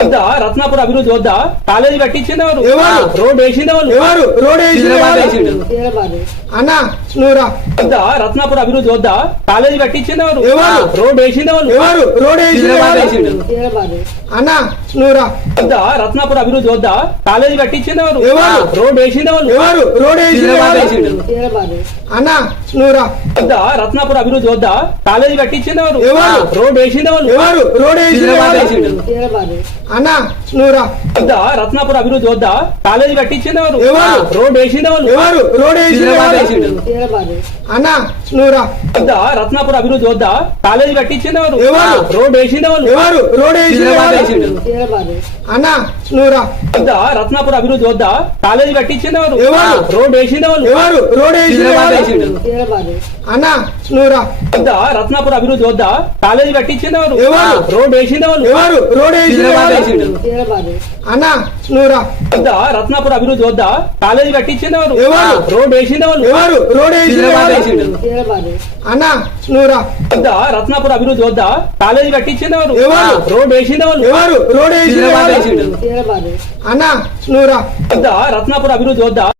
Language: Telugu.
వద్దా రత్నాపూర్ అభివృద్ధి వద్దా కాలేజీ కట్టించింది ఎవరు ఎవరు? రోడ్ వేసింది ఎవరు ఎవరు రోడ్ చంద్రబాబు వేసిండు. అన్న నువ్వురా వద్దా రత్నాపూర్ అభివృద్ధి వద్దా కాలేజీ కట్టించింది ఎవరు ఎవరు? రోడ్ వేసింది ఎవరు ఎవరు రోడ్ చంద్రబాబు వేసిండు. అన్న నువ్వురా వద్దా రత్నాపూర్ అభివృద్ధి వద్దా కాలేజీ కట్టించింది ఎవరు ఎవరు? రోడ్ వేసింది ఎవరు ఎవరు రోడ్ చంద్రబాబు వేసిండు. అన్న నువ్వురా వద్దా రత్నాపూర్ అభివృద్ధి వద్దా కాలేజీ కట్టించింది ఎవరు ఎవరు? రోడ్ వేసింది ఎవరు ఎవరు రోడ్ చంద్రబాబు వేసిండు. అన్న నువ్వురా వద్దా రత్నాపూర్ అభివృద్ధి వద్దా కాలేజీ కట్టించింది ఎవరు ఎవరు? రోడ్ వేసింది ఎవరు ఎవరు రోడ్ చంద్రబాబు వేసిండు. అన్న నువ్వురా వద్దా రత్నాపూర్ అభివృద్ధి వద్దా కాలేజీ కట్టించింది ఎవరు ఎవరు? రోడ్ వేసింది ఎవరు ఎవరు రోడ్ చంద్రబాబు వేసిండు. అన్న నువ్వురా వద్దా రత్నాపూర్ అభివృద్ధి వద్దా కాలేజీ కట్టించింది ఎవరు ఎవరు? రోడ్ వేసింది ఎవరు ఎవరు రోడ్ చంద్రబాబు వేసిండు. అన్న నువ్వురా వద్దా రత్నాపూర్ అభివృద్ధి వద్దా కాలేజీ కట్టించింది ఎవరు ఎవరు? రోడ్ వేసింది ఎవరు ఎవరు రోడ్ చంద్రబాబు వేసిండు. అన్న నువ్వురా వద్దా రత్నాపూర్ అభివృద్ధి వద్దా కాలేజీ కట్టించింది ఎవరు ఎవరు? రోడ్ వేసింది ఎవరు ఎవరు రోడ్ చంద్రబాబు వేసిండు. అన్న నువ్వురా వద్దా రత్నాపూర్ అభివృద్ధి వద్దా కాలేజీ కట్టించింది ఎవరు ఎవరు? రోడ్ వేసింది ఎవరు ఎవరు రోడ్ చంద్రబాబు వేసిండు. అన్న నువ్వురా వద్దా రత్నాపూర్ అభివృద్ధి వద్దా